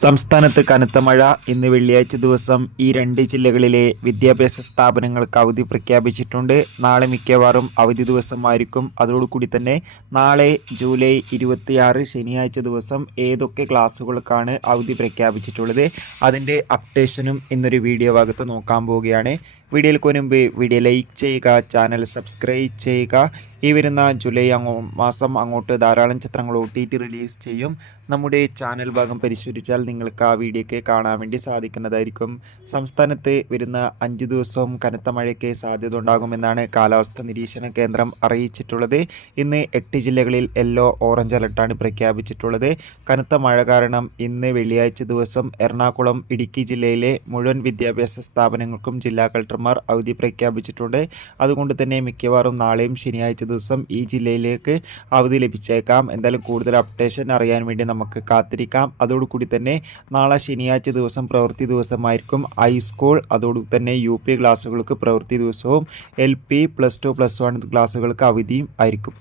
സംസ്ഥാനത്ത് കനത്ത മഴ. ഇന്ന് വെള്ളിയാഴ്ച ദിവസം ഈ രണ്ട് ജില്ലകളിലെ വിദ്യാഭ്യാസ സ്ഥാപനങ്ങൾക്ക് അവധി പ്രഖ്യാപിച്ചിട്ടുണ്ട്. നാളെ മിക്കവാറും അവധി ദിവസമായിരിക്കും. അതോടുകൂടി തന്നെ നാളെ ജൂലൈ 26 ശനിയാഴ്ച ദിവസം ഏതൊക്കെ ക്ലാസ്സുകൾക്കാണ് അവധി പ്രഖ്യാപിച്ചിട്ടുള്ളത്, അതിൻ്റെ അപ്ഡേഷനും ഇന്നൊരു വീഡിയോ ഭാഗത്ത് നോക്കാൻ പോവുകയാണ്. വീഡിയോയിൽ മുൻപ് വീഡിയോ ലൈക്ക് ചെയ്യുക, ചാനൽ സബ്സ്ക്രൈബ് ചെയ്യുക. ഈ വരുന്ന ജൂലൈ മാസം അങ്ങോട്ട് ധാരാളം ചിത്രങ്ങൾ OTT റിലീസ് ചെയ്യും. നമ്മുടെ ചാനൽ ഭാഗം പരിശോധിച്ചാൽ നിങ്ങൾക്ക് ആ വീഡിയോയ്ക്ക് കാണാൻ വേണ്ടി സാധിക്കുന്നതായിരിക്കും. സംസ്ഥാനത്ത് വരുന്ന 5 ദിവസവും കനത്ത മഴയ്ക്ക് സാധ്യത ഉണ്ടാകുമെന്നാണ് കാലാവസ്ഥാ നിരീക്ഷണ കേന്ദ്രം അറിയിച്ചിട്ടുള്ളത്. ഇന്ന് 8 ജില്ലകളിൽ യെല്ലോ ഓറഞ്ച് അലർട്ടാണ് പ്രഖ്യാപിച്ചിട്ടുള്ളത്. കനത്ത മഴ കാരണം ഇന്ന് വെള്ളിയാഴ്ച ദിവസം എറണാകുളം, ഇടുക്കി ജില്ലയിലെ മുഴുവൻ വിദ്യാഭ്യാസ സ്ഥാപനങ്ങൾക്കും ജില്ലാ കളക്ടർമാർ അവധി പ്രഖ്യാപിച്ചിട്ടുണ്ട്. അതുകൊണ്ട് തന്നെ മിക്കവാറും നാളെയും ശനിയാഴ്ച ദിവസം ഈ ജില്ലയിലേക്ക് അവധി ലഭിച്ചേക്കാം. എന്തായാലും കൂടുതൽ അപ്ഡേഷൻ അറിയാൻ വേണ്ടി നമുക്ക് കാത്തിരിക്കാം. അതോടുകൂടി തന്നെ നാളെ ശനിയാഴ്ച ദിവസം പ്രവൃത്തി ദിവസമായിരിക്കും. ഹൈസ്കൂൾ അതോടുകൂടി തന്നെ UP ക്ലാസ്സുകൾക്ക് പ്രവൃത്തി ദിവസവും LP, +2, +1 ക്ലാസ്സുകൾക്ക് അവധിയും ആയിരിക്കും.